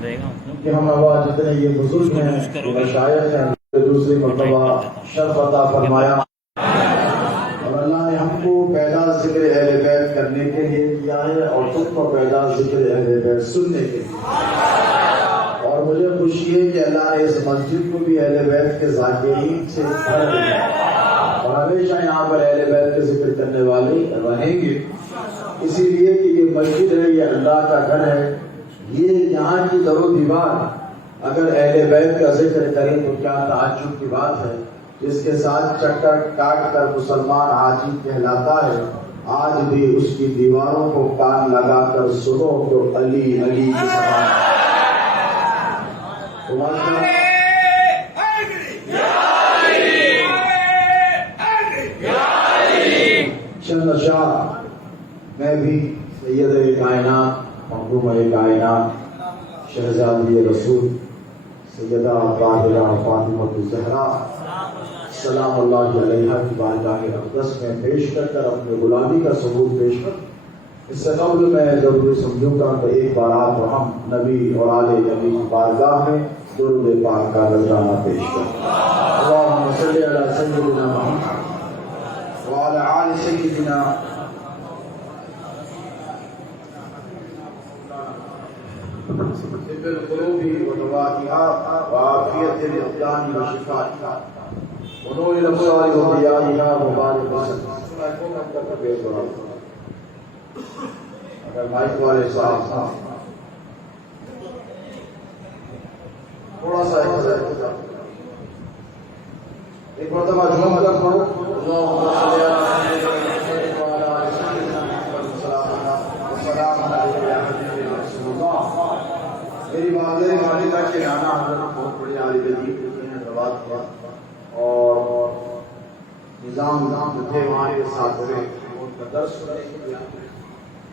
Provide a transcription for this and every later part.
کہ ہم آواز جتنے یہ بزرگ ہیں مشائخ ہیں دوسری مرتبہ شرف عطا فرمایا، اور اللہ نے ہم کو پیدا ذکر اہل بیت کرنے کے لیے کیا ہے اور تم کو پیدا ذکر اہل بیت سننے کے لیے، اور مجھے خوشی ہے کہ اللہ نے اس مسجد کو بھی اہل بیت کے ذاکرین سے بھر دیا اور ہمیشہ یہاں پر اہل بیت کا ذکر کرنے والے رہیں گے، اسی لیے کہ یہ مسجد ہے، یہ اللہ کا گھر ہے، یہ یہاں کی در و دیوار اگر اہل بیت کا ذکر کریں تو کیا تعجب کی بات ہے، جس کے ساتھ چکر کاٹ کر مسلمان حاجی کہلاتا ہے، آج بھی اس کی دیواروں کو کان لگا کر سنو تو علی علی کی سماعت چند شاہ میں بھی سید کائنات محبوبہ کائنات شہزادی رسول سیدہ طاہرہ فاطمہ الزہرا سلام اللہ علیہا کی بارگاہ اقدس میں پیش کر اپنے غلامی کا ثبوت پیش کر اس سے قبل میں ضروری سمجھوں گا کہ ایک بار آپ ہم نبی اور آل نبی کی بارگاہ میں درود پاک کا نذرانہ پیش کر اللہم صلی علی سیدنا محمد وعلی آل سیدنا طب القلوب ودوائها وعافية الأبدان وشفائها ونور الأبصار وضيائها وبارك وسلم. اگر مائک والے صاحب تھوڑا سا ایک مرتبہ جمع کر پڑھو اللہم صلی علی سیدنا وعلی آل سیدنا محمد وسلام علیہ رسول اللہ. میری والدہ والدہ کے نانا حضرت بہت بڑے عالی دین ہیں حیدرآباد کا، اور نظام تھے وہاں کے ساتھ رہے ان کا درس سننے کے لیے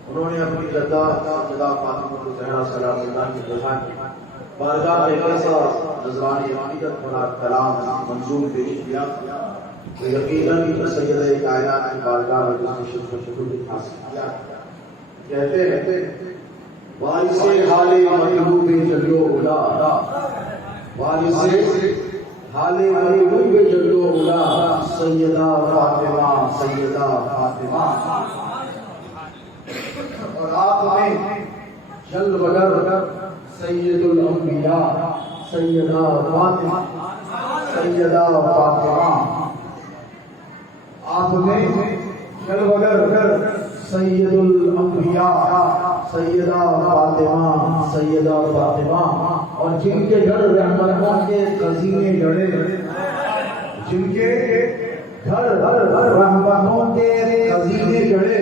انہوں نے اپنی جدہ فاطمہ الزہرا سلام اللہ کی بجا کی بارگاہ میں ایسا نذرانی عقیدت بڑا کلام منظور پیش کیا کہ یقیناً سیدہ کائنات کی بارگاہ میں اس نے شکر حاصل کیا. کہتے ہیں وارث حال مطلوب جلو اولا، وارث حال مطلوب جلو اولا سیدہ فاطمہ سیدہ فاطمہ. اور آپ میں جل بگر سید الانبیاء سیدہ فاطمہ سیدہ فاطمہ. آپ میں جل بگر سید الانبیاء سیدہ فاطمہ سیدہ فاطمہ. اور جن کے گھر رحمتوں کے خزینے جڑے، جن کے گھر رحمتوں کے خزینے جڑے،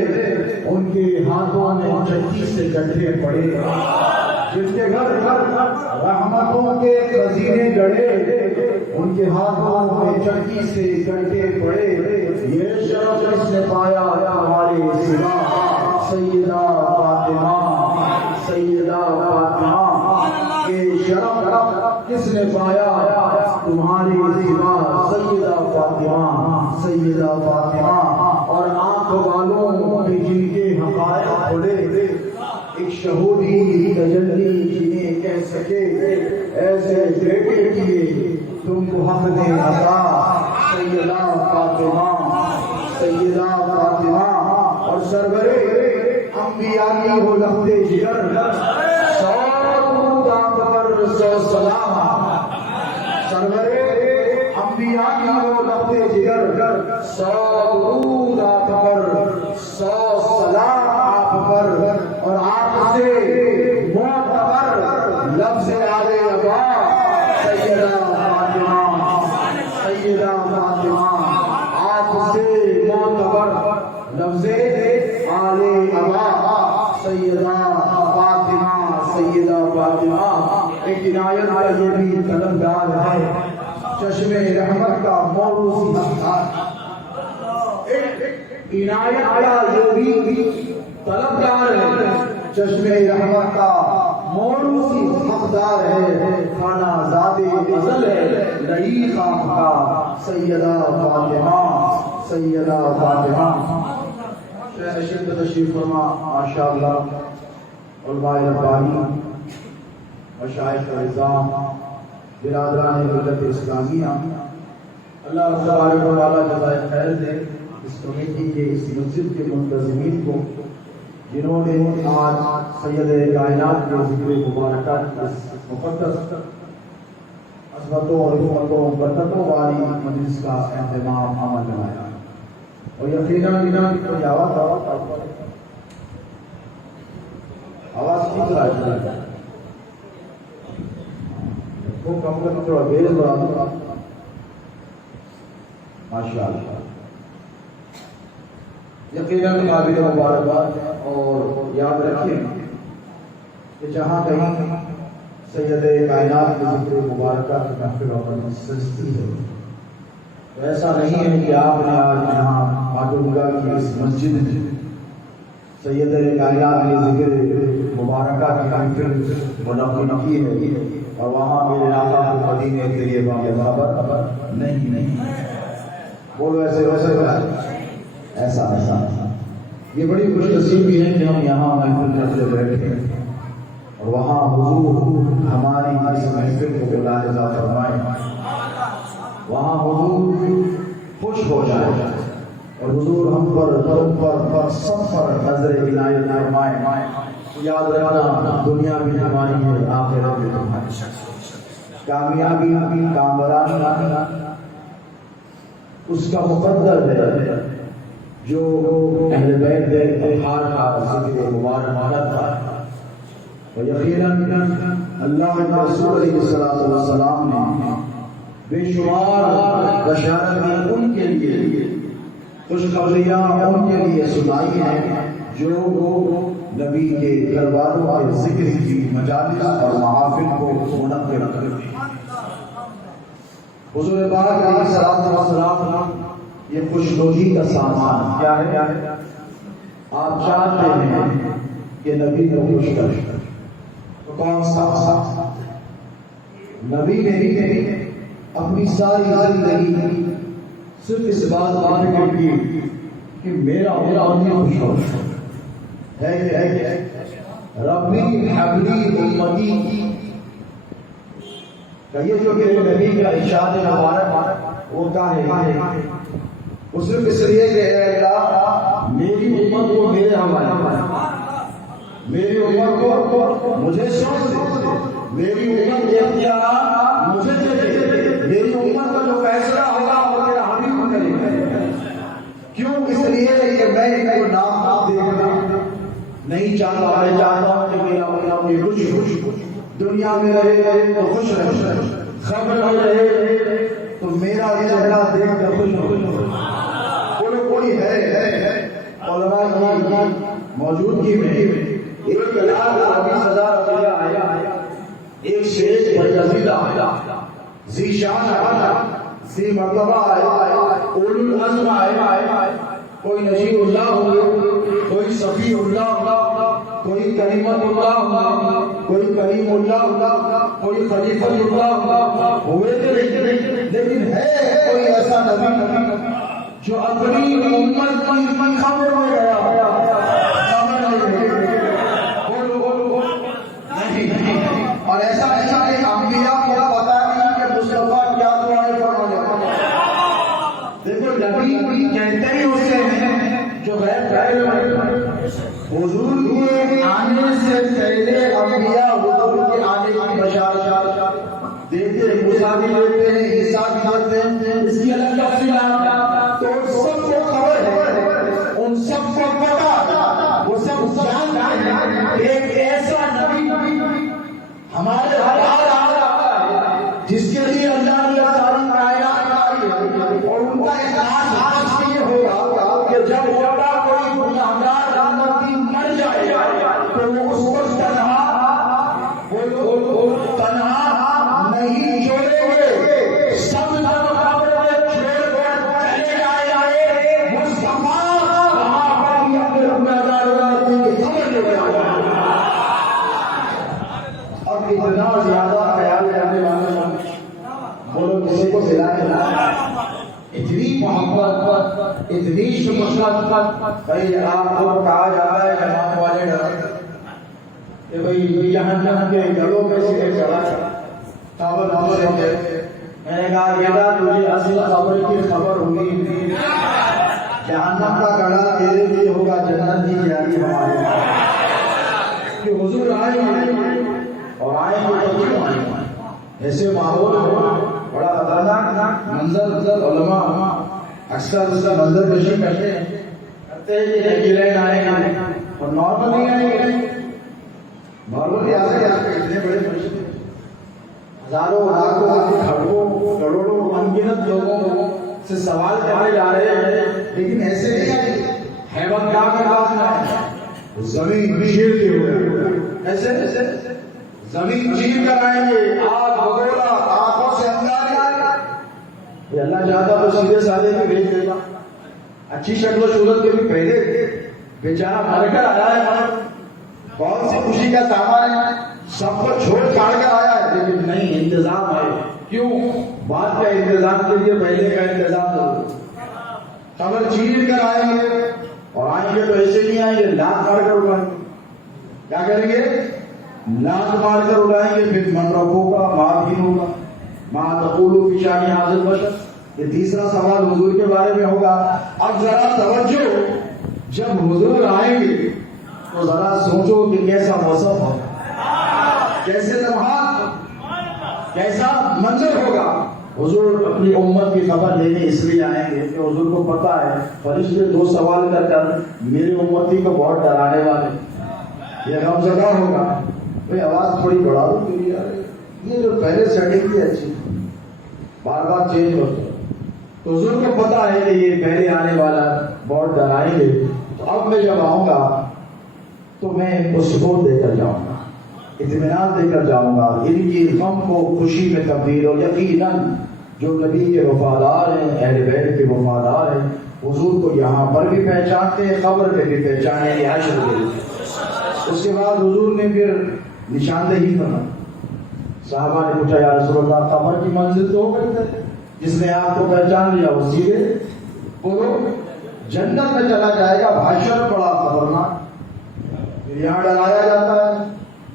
ان کے ہاتھوں میں چکی سے گٹھے پڑے. جن کے گھر رحمتوں کے خزینے جڑے، ان کے ہاتھوں میں چکی سے گٹھے پڑے. یہ شرف اس نے پایا ہمارے سوا سیدہ فاطمہ سیدہ فاطمہ. یہ شرف کس نے پایا تمہارے سوا سیدہ فاطمہ سیدہ فاطمہ. اور آنکھ والوں کے جن کے حقائق کھلے، ایک شہودی تجلی جنہیں کہہ سکے، ایسے بیٹے کیے تم کو حق دے عطا سیدہ فاطمہ سیدہ فاطمہ. اور سرورے انبیاء کی ہو لخت جگر، سو درود آپ پر سو سلام. سرورے انبیاء کی ہو لخت جگر، سو درود آپ پر سو سلام آپ پر. اور آپ سے معتبر لفظ آل ابا سیدہ فاطمہ سیدہ فاطمہ. آپ سے معتبر لفظ آل ابا سیدہ فاطمہ سیدہ فاطمہ. ایک عنایت کا یہ بھی طلبگار ہے، چشم رحمت کا موروثی حقدار. ایک عنایت کا یہ بھی طلبگار ہے، چشم رحمت کا موروثی حقدار ہے. کھانا ذات ازل ہے رہی خام کا سیدہ فاطمہ سیدہ فاطمہ. شیخ تشریف فرما ماشاءاللہ علماء ربانی مشائخ نظام، برادران ملت اسلامیہ، اللہ تبارک و تعالیٰ جزائے خیر دے اس کمیٹی کے، اس مسجد کے منتظمین کو، جنہوں نے آج سید کائنات کے ذکر مبارکات کی مقدس عظمتوں اور حکمتوں برکتوں والی مجلس کا اہتمام عمل بنایا، اور یقیناً کوئی آواز ٹھیک رہا ہے، وہ کم کر تھوڑا بیز بڑھا دوں، ماشاء اللہ، یقیناً قابل مبارکباد ہے۔ اور یاد رکھیں کہ جہاں کہیں سید کائنات کے ذکر مبارکہ کی محفل اور سجتی ہے، تو ایسا نہیں ہے کہ آپ نے آج یہاں خواجہ کی اس مسجد میں سید کائنات کے ذکر مبارکہ کی محفل منعقد کی ہے اور وہاں میرے آقا کے مدینے کے لیے خبر نہیں بولو ایسا یہ بڑی خوش نصیبی ہے کہ ہم یہاں محفل کرتے بیٹھے اور وہاں حضور ہماری اس محفل کو ملاحظہ فرمائیں، وہاں حضور خوش ہو جائے اور حضور ہم پر سب پر نظر عنایت فرمائیں۔ یاد رکھنا دنیا بھی ہماری ہے، آخرت بھی ہماری، کامیابی کامرانی اس کا مقدر ہے جو اہل بیت اطہار کا ذکر مبارک کرتا ہے، اور یقیناً اللہ کے رسول علیہ السلام نے بے شمار بشارتیں ان کے لیے، خوشخبریاں ان کے لیے سنائی ہیں جو نبی کے گھر والوں کے ذکر کی مجالس اور محافل کو منعقد کرتے ہیں۔ حضور پاک علیہ الصلوۃ والسلام یہ خوشنودی کا سامان کیا ہے؟ آپ چاہتے ہیں کہ نبی کو خوش کریں، تو کون سا؟ نبی نے اپنی ساری زندگی صرف اس بات کی کہ میرا امت خوش ہو، ہے ربی حبلی امتی کہ یہ جو میرے نبی کا ارشاد مبارک ہوتا ہے وہ صرف اس لیے کہ اے اللہ میری امت کو میرے حوالے، میری امت کو مجھے سوچ دے، میری امت کے اختیارات مجھے دے، میری امت کا جو فیصلہ ہوگا وہ میرا حبیب کرے گا۔ کیوں؟ اس لیے کہ میں ان کو نام دیکھنا نہیں چاہتا، میں چاہتا ہوں کہ میرا امت یہ خوش دنیا میں رہے تو خوش رہے، خبر میں رہے تو میرا چہرہ دیکھ کر خوش ہو۔ کوئی ہے علماء کی موجودگی میں 1,20,000 روپیہ آیا، ایک شیخ بجزیدہ ذی شان ذی مرتبہ آیا، اولو العزم آیا، کوئی نجیب اللہ ہوگا، کوئی صفی اللہ ہوگا، کوئی کریمت اللہ ہوگا، کوئی کریم اللہ ہوگا، کوئی خلیفہ اللہ ہوگا، ہوئے تو لیکن ہے کوئی ایسا نبی جو اپنی امت کی خبر میں گیا اور ایسا کہ انبیاء کو پتا نہیں کہ مصطفیٰ کیا دعائیں فرمانے۔ دیکھو نبی کہتے ہی اسے ہیں جو غیر حضور کے آنے سے پہلے انبیاء حضور کے آنے کی بشارت دیتے ہیں، مساوی دیتے ہیں، عیسیٰ دیتے ہیں، اس کی الگ تفصیلات تو سب کو خبر ہے، ان سب کو پتا، وہ سب جانتے ہیں ایک ایسا نبی ہمارے جس کے لیے اللہ نے ساری کائنات بنائی ہے، اور ان کا احساس آج یہ ہوگا کہ جب کوئی گنہگار امتی مر جائے تو وہ اس کو تنہا نہیں چھوڑیں گے، سب قبر میں چھوڑ کر چلے جائے، مصطفیٰ وہاں پر بھی اپنے گنہگار امتی کی خبر لے جائے۔ اب اتنا زیادہ خیال کرنے والے بولو کسی کو دلائے اتنی محبت، اتنی شفقت، بھائی آپ کو کہا جاتا ہے جماعت والے ڈر کہ بھئی جہنم کے گڑوں میں سے چڑھا قبر ہم سے میں نے کہا بیٹا تجھے اصل قبر کی خبر ہوگی، جہنم کا گڑھا تیرے لیے ہوگا، جنت کی تیاری ہمارے لیے۔ کہ حضور آئے اور آئے تو ایسے ماحول بڑا خطرناک منظر، علماء اکثر منظر کشی کرتے ہیں کہ نیوزی آئے گا اور نارملی آئے گا، نارملی آتے اتنے بڑے فرشتے ہزاروں لاکھوں کروڑوں انگنت لوگوں سے سوال کرنے جا رہے ہیں، لیکن ایسے نہیں حیوان کیا کرنا ہے، زمین چیر کے ہوئے ایسے زمین چیر کر آئیں گے، آگ بگولا آنکھوں سے انگاری آئے گا۔ یہ اللہ چاہتا تو سیدھے سادے میں بھیج دے گا، اچھی شکل و صورت کے بھی پہلے بیچارہ مر کر آیا ہے، بہت سی خوشی کا سامان ہے، سب کو چھوڑ چھاڑ کر آیا ہے، لیکن نہیں انتظام ہے۔ کیوں؟ بعد کا انتظام کے لیے پہلے کا انتظام ضرور۔ قبر چیر کر آئیں گے اور آئیں گے تو ایسے نہیں آئیں گے، لات مار کر اڑائیں گے۔ کیا کریں گے؟ لات مار کر اڑائیں گے، پھر من ربوں کا معافی ہوگا، ماں تقولوا فی شأن ھذا البشر۔ یہ تیسرا سوال حضور کے بارے میں ہوگا۔ اب ذرا توجہ، جب حضور آئیں گے تو ذرا سوچو کہ کیسا موسم ہوگا، کیسے لمحات، کیسا منظر ہوگا۔ حضور اپنی امت کی خبر لینے اس لیے آئیں گے کہ حضور کو پتا ہے فرشتے دو سوال کر میری امتی کو بہت ڈرانے والے، یہ غمزدہ ہوگا۔ بھائی آواز تھوڑی بڑھا دو کیوں یار، یہ جو پہلے سیٹنگ تھی اچھی بار بار چینج ہوتا ہے، تو حضور کو پتا ہے کہ یہ پہلے آنے والا بہت ڈرائیں گے، تو اب میں جب آؤں گا تو میں ان کو سکون دے کر جاؤں گا، اطمینان دے کر جاؤں گا، ان کی غم کو خوشی میں تبدیل ہو۔ یقیناً جو نبی کے وفادار ہیں، اہل بیت کے وفادار ہیں، حضور کو یہاں پر بھی پہچانتے ہیں، قبر میں بھی پہچانے گے، حشر میں بھی۔ اس کے بعد حضور نے پھر نشاندہی کرنا، صحابہ نے پوچھا یا رسول اللہ قبر کی منزل تو ہو گئی ہے، جس نے آپ کو پہچان لیا وہ سیدھے بولو جنت میں چلا جائے گا۔ حشر بڑا خطرناک، یہاں ڈرایا جاتا ہے،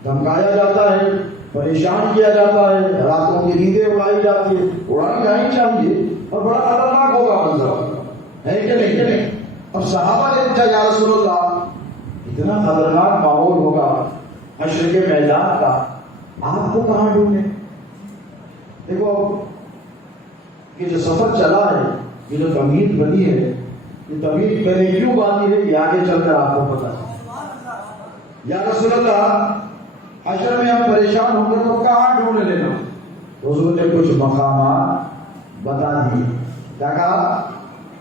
دھمکایا جاتا ہے، پریشان کیا جاتا ہے، راتوں کی نیندیں اڑائی جاتی ہے، اڑانی نہیں چاہیے، اور بڑا خطرناک ہوگا منظر، ہے کہ نہیں؟ اب صحابہ نے پوچھا یا رسول اللہ اتنا خطرناک ماحول ہوگا حشر کے میدان کا، آپ کو کہاں ڈھونڈیں؟ دیکھو یہ جو سفر چلا ہے، یہ جو تمہید بنی ہے، یہ تمہید میں نے کیوں باندھی ہے کہ آگے چل کر آپ کو پتا ہے۔ یا رسول اللہ حشر میں ہم پریشان ہوں گے تو کہاں ڈھونڈ لینا؟ حضور نے کچھ مقامات بتا دیے۔ کیا کہا؟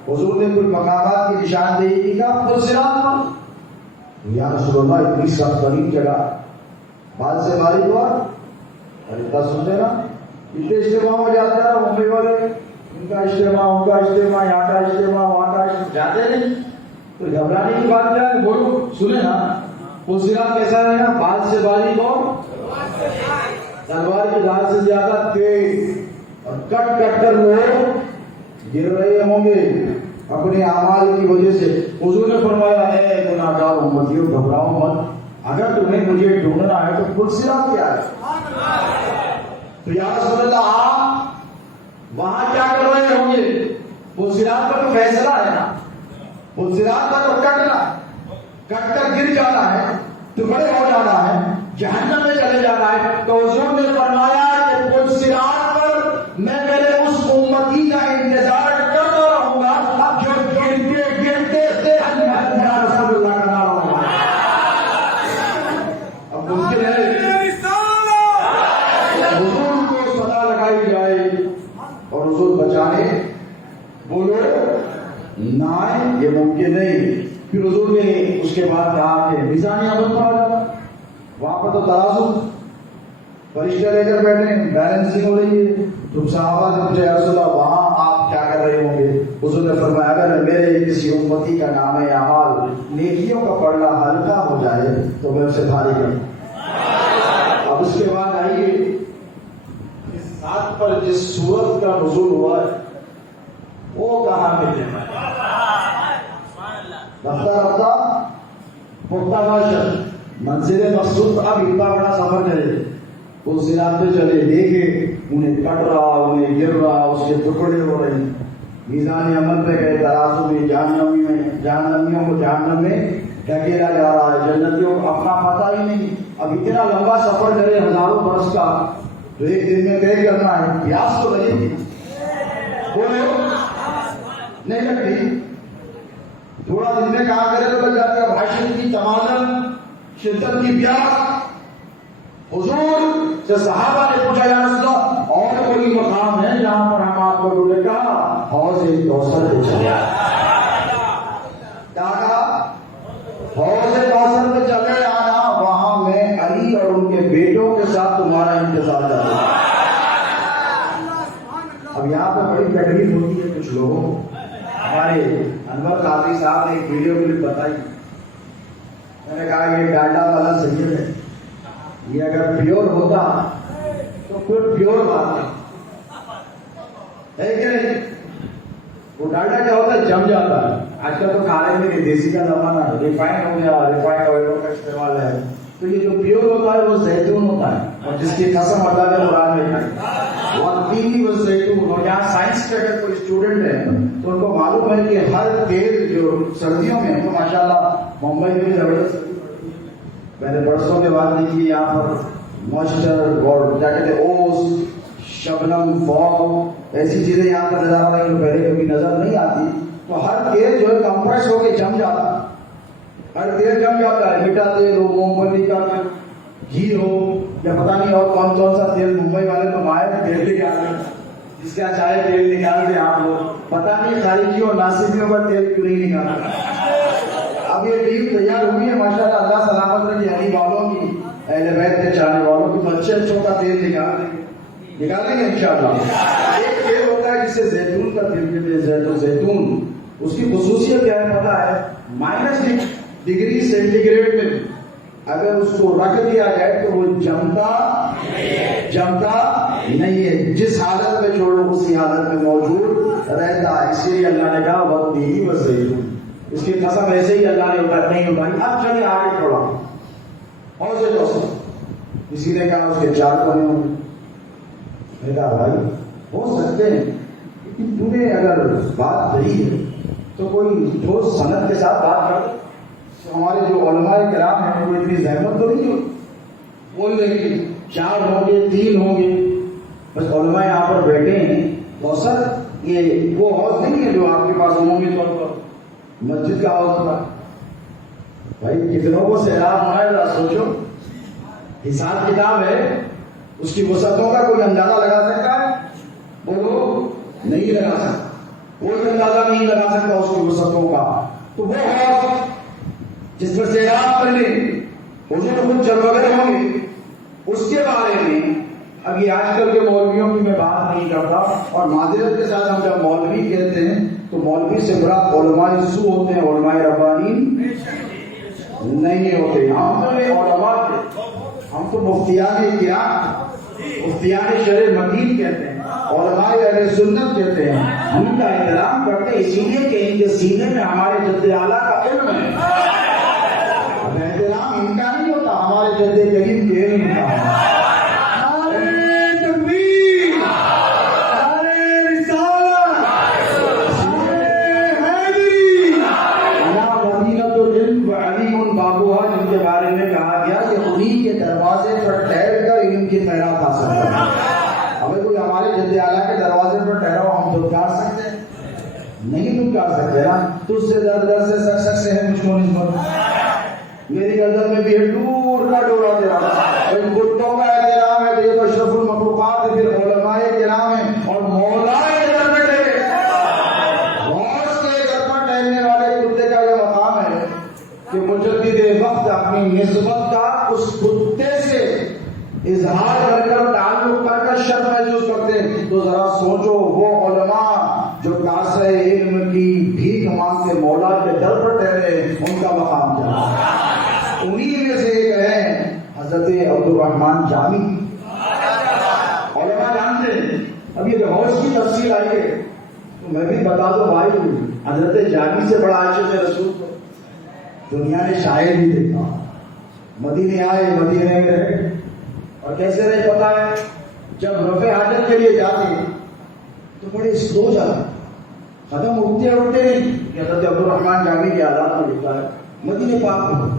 حضور نے کچھ مقامات کی نشاندہی کی، کہا پل صراط پر۔ یا رسول اللہ اتنی سخت ترین جگہ، بات سے باری ہوا اور اتنا سنتے نا، اتنے اجتماع ہو جاتے ہیں ممبئی والے، ان کا اجتماع، ان کا اجتماع، یہاں کا اجتماع، وہاں کا اجتماع، جاتے نہیں تو گھبرانے کی بات کیا ہے؟ بولو سنے نا، وہ صراط کیسا ہے نا، بات سے باری کو تلوار کی دھار سے زیادہ تیز، اور کٹ کٹ کر لوگ گر رہے ہوں گے اپنے اعمال کی وجہ سے۔ حضور نے فرمایا اے گناہگار امتیوں گھبراؤ مت، اگر تمہیں مجھے ڈھونڈنا ہے تو پل صراط کیا ہے؟ تو یا رسول اللہ آپ وہاں کیا کر رہے ہوں گے؟ پل صراط پر تو فیصلہ ہے نا، پل صراط پر تو کٹ کر گر جانا ہے، ٹکڑے ہو جانا ہے، جہنم میں چلے جانا ہے۔ تو حضور نے فرمایا کہ پل صراط پر میں میرے اس امتی کا انتظار کرتا رہوں گا جو گرتے یا رسول اللہ کا نعرہ ہوگا۔ اب ممکن ہے حضور کو صدا لگائی جائے اور حضور بچانے بولو نہ آئے، یہ ممکن نہیں۔ پھر حضور نے اس کے بعد کہا کہ میزان عمل پر آ جاتا، وہاں پر تو ترازو فرشتے لے کر بیٹھے، بیلنسنگ ہو رہی ہے۔ تم صحابہ نے پوچھا یا رسول اللہ وہاں آپ کیا کر رہے ہوں گے؟ حضور نے فرمایا اگر میرے کسی امتی کا نام اعمال نیکیوں کا پڑھنا ہلکا ہو جائے تو میں اسے بھاری کروں۔ اب اس کے بعد آئیے اس ذات پر جس صورت کا نزول ہوا ہے وہ کہاں ملے؟ رفتہ رفتہ پختہ باشد منزل مقصود اب اتنا بڑا سفر کرے، وہ صراط پہ چلے، دیکھے انہیں کٹ رہا، انہیں گر رہا، اس کے ٹکڑے ہو رہے، میزان عمل پہ گئے، ترازو میں جہنمیوں کو جہنم میں دھکیلا جا رہا ہے، جنتیوں کو اپنا پتہ ہی نہیں۔ اب اتنا لمبا سفر کرے ہزاروں برس کا، تو ایک دن میں طے کرنا ہے، پیاس تو لگے گی، بولو نہیں لگتی؟ تھوڑا دن میں کہا کرے تو لگ جاتی ہے۔ بھاشن کی تمازن، شدت کی پیاس، حضور سے صحابہ نے پوچھا یا رسول اللہ اور کوئی مقام ہے جہاں پر ہم آپ کو ڈولے؟ کہا حوض کوثر پہ چلے آنا۔ کیا کہا؟ حوض کوثر پہ چلے آنا، وہاں میں علی اور ان کے بیٹوں کے ساتھ تمہارا انتظار کر رہا ہوں۔ اب یہاں پہ بڑی تکلیف ہوتی ہے کچھ لوگوں کو۔ ہمارے انور قادری صاحب نے ایک ویڈیو کلپ بتائی، میں نے کہا یہ ڈانڈا والا سید ہے، یہ اگر پیور ہوتا تو پھر پیور بات ہے کہ نہیں؟ وہ ڈانڈا کیا ہوتا ہے؟ جم جاتا ہے۔ آج کل تو کھانے میں دیسی کا زمانہ ہے، ریفائن ہو گیا، ریفائن آئلوں کا استعمال ہے، تو یہ جو پیور ہوتا ہے وہ زیتون ہوتا ہے، اور جس کی قسم اللہ نے قرآن میں کھائی وَالتِّينِ وَالزَّيْتُونِ۔ اور یہاں سائنس کے اگر کوئی اسٹوڈنٹ ہے تو ان کو معلوم ہے کہ ہر تیل جو سردیوں میں تو ماشاءاللہ ممبئی میں زبردست، میں نے برسوں کے بعد دیکھی یہاں پر موئسچر اور کیا کہتے ہیں اوس، شبنم، فوگ، ایسی چیزیں یہاں پر نظر آ رہی ہیں پہلے کبھی نظر نہیں آتی۔ تو ہر تیل جو ہے کمپریس ہو کے جم جاتا ہے، ہر تیل جم جاتا ہے، میٹھا تیل ہو، مونگ پھلی کا گھی ہو، یا پتہ نہیں اور کون کون سا تیل۔ ممبئی والے تو مائع تیل نکالتے ہیں، جس کا چاہے تیل نکالتے آپ لوگ، پتہ نہیں خارجیوں ناصبیوں کا تیل کیوں نہیں نکالتے۔ اب یہ ٹیم تیار ہوئی ہے ماشاءاللہ، اللہ سلامت رکھے علی والوں کی، اہل بیت کے چاہنے والوں کی، اچھے اچھوں کا تیل نکالیں گے انشاءاللہ۔ ایک تیل ہوتا ہے جسے زیتون کا تیل کہتے ہیں، زیتون، اس کی خصوصیت کیا ہے پتہ ہے؟ -ڈگری سینٹی گریڈ میں اگر اس کو رکھ دیا جائے تو وہ جمتا نہیں ہے، جس حالت میں چھوڑو اسی حالت میں موجود رہتا ہے۔ اس لیے اللہ نے کہا وَالتِّينِ وَالزَّيْتُونِ، اس کی قسم ایسے ہی اللہ نے نہیں اٹھائی۔ اب چلے آگے تھوڑا، اور سے دوستوں کسی نے کہا اس کے 4 کونے ہوں گے، میں نے کہا بھائی ہو سکتے ہیں، لیکن تو نے اگر بات کہی ہے تو کوئی ٹھوس سند کے ساتھ بات کر، ہمارے جو علماء کرام ہیں وہ اتنی زحمت تو نہیں ہوتی، بول رہے کہ 4 ہوں گے 3 ہوں گے، بس علماء یہاں پر بیٹھے ہیں۔ کوثر یہ وہ حوض نہیں ہے جو آپ کے پاس عمومی طور پر مسجد کا حوض ہوتا ہے۔ بھائی کتنوں کو سیلاب ہونا ہے ذرا سوچو، حساب کتاب ہے، اس کی وسعتوں کا کوئی اندازہ لگا سکتا ہے؟ بولو نہیں لگا سکتا، کوئی اندازہ نہیں لگا سکتا اس کی وسعتوں کا۔ تو وہ حوض جس پر سیلاب کرنے حضور خود جلوگر ہوں گے، اس کے بارے میں اب یہ آج کل کے مولویوں کی میں بات نہیں کرتا، اور معذرت کے ساتھ ہم جب مولوی کہتے ہیں تو مولوی سے بڑا علماء سو ہوتے ہیں، علماء ربانی نہیں ہوتے۔ ہم تو مفتیان کرام، مفتیان شرع مدین کہتے ہیں، علماء اہل سنت کہتے ہیں، ہم کا احترام کرتے ہیں اس لیے کہ ان کے سینے میں ہمارے جد اعلیٰ کا علم ہے۔ احترام ان کا نہیں ہوتا، ہمارے جد کریم کے علم کا ہے۔ تجھ سے در سے سک سے ہے مجھ کو نسبت، میری گردن میں بھی ہے دور کا ڈورا تیرا۔ کتوں کا احترام ہے تو یہ تو اشرف المخلوقات ہے، پھر علماء کرام ہیں، اور مولا کے در میں ٹہلے، غوث کے در پر ٹہلنے والے کتے کا یہ مقام ہے کہ مجدد وقت اپنی نسبت کا اس کتے سے اظہار کر کر، تعلق کر کر شرف محسوس کرتے ہیں۔ تو ذرا سوچو وہ علماء جو کاسہ علم کی بھیک مانگ کے مولا کے در پر ٹھہرے، ان کا مقام کیا ہے؟ انہی میں سے ایک ہے حضرت عبد الرحمن جامی، علماء جانتے ہیں۔ اب یہ حوض کی تفصیل آئی ہے تو میں بھی بتا دو بھائی، حضرت جامی سے بڑا عاشق رسول کو دنیا نے شاید بھی دیکھا، مدینے آئے، مدینے میں رہے، اور کیسے رہے پتا ہے؟ جب رفع حاجت کے لیے جاتے تو بڑے سلو جاتے، قدم اٹھتے نہیں. یہ حضرت عبدالرحمن جامی کی حالات میں لکھا ہے. مدینے پاک میں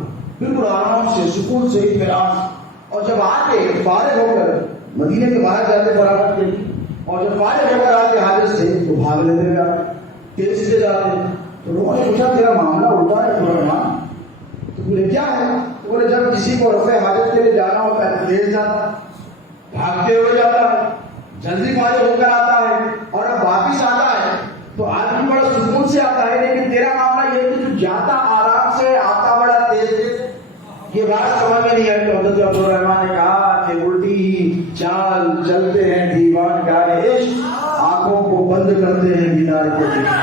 بالکل آرام سے، سکون سے، اطمینان. اور جب آتے فارغ ہو کر مدینے کے باہر جاتے فراغت کے لیے، اور جب فارغ ہو کر آتے حاجت سے تو بھاگ لیتے ہوئے آتے، تیز سے جاتے. تو لوگوں نے پوچھا تیرا معاملہ الٹا ہے عبدالرحمن؟ تو بولے کیا ہے؟ تو بولے جب کسی کو رفع حاجت کے لیے جانا ہوتا ہے تیز جاتا، بھاگتے ہوئے جاتا ہے، جلدی فارغ ہو کر آتا ہے، اور اب واپس آتا ہے تو آدمی بڑا سکون سے آتا ہے. لیکن تیرا معاملہ یہ کہ تو جاتا آرام سے، آتا بڑا تیز سے. یہ بات سمجھ میں نہیں آئی. تو حضرت عبدالرحمن نے کہا کہ الٹی ہی چال چلتے ہیں دیوان گائے عشق، آنکھوں کو بند کرتے ہیں دینار کے لیے.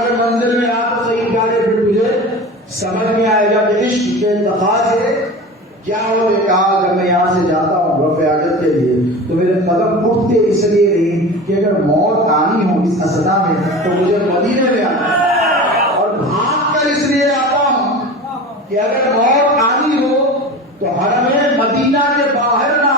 یہ منزل میں آپ تو صحیح گاڑی، پھر مجھے سمجھ میں آئے گا کہ عشق کے تقاضے کیا ہو. نے کہا اگر میں یہاں سے جاتا ہوں رفع حاجت کے لیے تو میرے قدم اٹھتے اس لیے نہیں کہ اگر موت آنی ہو اس اسنا میں تو مجھے مدینے میں آنا ہے، اور بھاگ کر اس لیے آتا ہوں کہ اگر موت آنی ہو تو حرم مدینہ کے باہر نہ